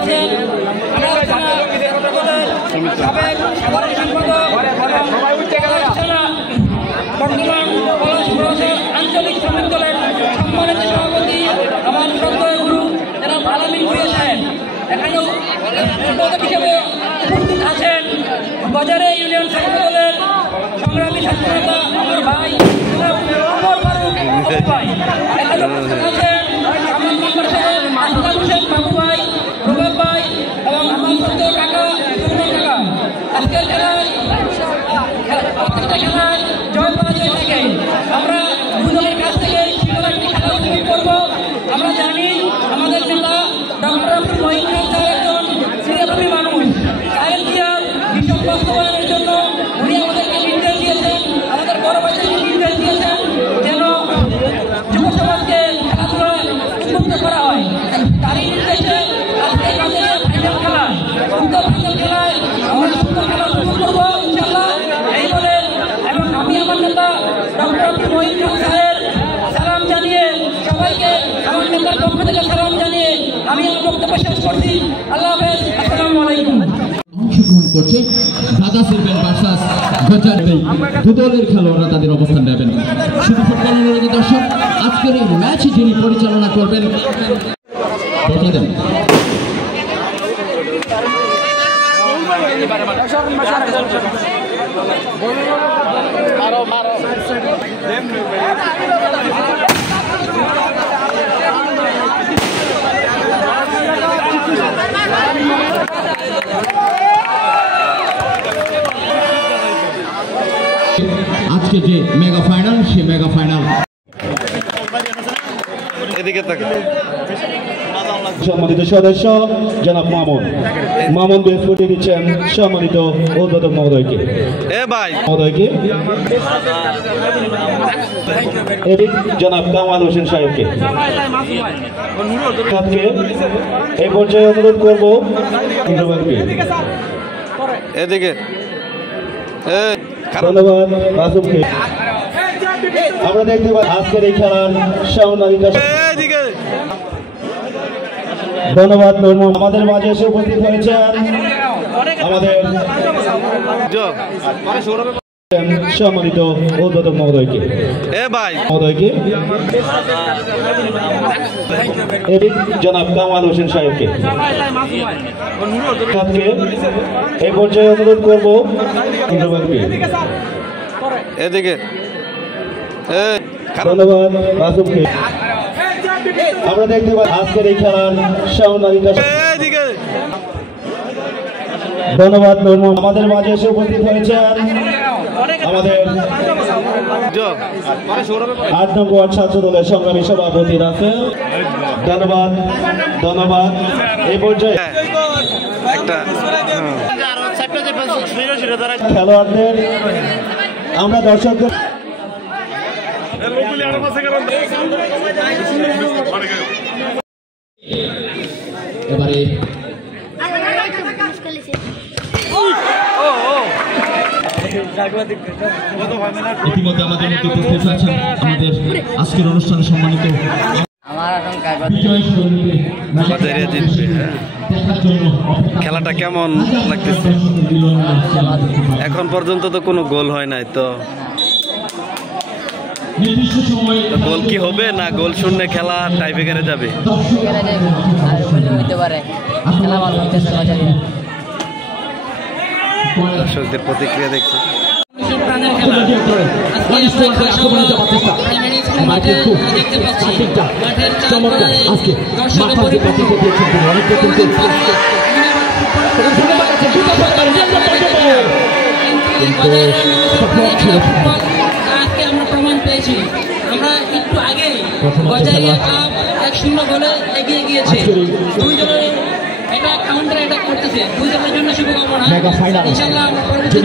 আছেন সাবেক সাধারণ সম্পাদক বর্তমান আঞ্চলিক শ্রমিক দলের সম্মানিত সভাপতি আমার শ্রদ্ধেয় গুরু জনাব আলামিন ভূঁইয়া সাহেব এখানেও সম্পাদক হিসেবে উপস্থিত আছেন বাজারে ইউনিয়ন ছাত্র দলের সংগ্রামী ছাত্রনেতা আমার ভাই ওমর ফারুক ভাই এখানে উপস্থিত আছেন আমার মেম্বার সাহেব আসলাম হোসেন বাবু ভাই রুবেল ভাই এবং আমার শ্রদ্ধেয় কাকা সুমন কাকা আজকের খেলায় প্রত্যেকটা খেলায় জয় পরাজয় থাকে আমরা দুজনের কাছ থেকে শীতল একটি খেলা উপভোগ করবো আমরা জানি আমাদের নেতা ডক্টর আব্দুল মহিন খান স্যার একজন ক্রীড়াপ্রেমী মানুষ সাহেব জিয়ার মিশন বাস্তবায়নের জন্য উনি আমাদেরকে নির্দেশ দিয়েছেন আমাদের বড় ভাইদেরকে নির্দেশ দিয়েছেন যেন যুব সমাজকে খেলাধুলায় উন্মুক্ত করা হয় তারই নির্দেশে আজকে আমাদের ফাইনাল খেলা সুন্দর ফাইনাল খেলায় আমরা সুন্দর খেলা উপভোগ করবো ইনশাআল্লাহ এই বলে এবং আমি আমার নেতা ডক্টর আব্দুল মহিন খান স্যারের সালাম জানিয়ে সবাইকে আমার নেতার পক্ষ থেকে সালাম জানিয়ে আমি আমার বক্তব্য শেষ করছি আল্লাহ হাফেজ আসসালামু আলাইকুম অংশগ্রহণ করছে দাদা সিলভেন ভার্সাস গজারবেই দু দলের খেলোয়াড়রা তাদের অবস্থান নেবেন শুধু ফুটবল অনুরাগী দর্শক আজকের এই ম্যাচ যিনি পরিচালনা করবেন আজকে যে মেগা ফাইনাল সেই মেগা ফাইনাল এদিকে তাকে সম্মানিত সদস্য জনাব মামুন বৃহস্পতি দিচ্ছেন সম্মানিত উদ্বোধক মহোদয়কে মহোদয়কে জনাব কামাল হোসেন সাহেবকে এই পর্যায়ে অনুরোধ করবো এদিকে ধন্যবাদ রাসুমকে আমরা দেখতে পাই আজকের এই খেলার সম্মানিত ধন্যবাদ আমাদের মাঝে এসে উপস্থিত হয়েছেন আমাদের সম্মানিত উদ্বোধক মহোদয়কে জনাব কামাল হোসেন সাহেবকে এই পর্যায়ে অনুরোধ করবো এদিকে ধন্যবাদ রাসুমকে আমরা দেখতে পাই আজকের এই খেলার সম্মানিত ধন্যবাদ আমাদের মাঝে এসে উপস্থিত হয়েছেন আমাদের 8 নং ওয়ার্ড ছাত্র দলের সংগ্রামী সভাপতি রাসেল ধন্যবাদ এই পর্যায়ে খেলোয়াড়দের আমরা দর্শকদের এবারে ইতিমধ্যে আমাদের মধ্যে উপস্থিত আছেন আমাদের আজকের অনুষ্ঠানে সম্মানিত খেলাটা কেমন লাগতেছে এখন পর্যন্ত তো কোনো গোল হয় নাই তো গোল কি হবে না গোল শূন্য খেলা টাইব্রেকারে যাবে দর্শকদের প্রতিক্রিয়া দেখছি আমরা প্রমাণ পেয়েছি আমরা একটু আগে 1-0 গোলে এগিয়ে গিয়েছে দুই দলের এটা কাউন্টার অ্যাটাক করতেছে দুই দলের জন্য শুভকামনা ইনশাআল্লাহ আমরা পরবর্তীতে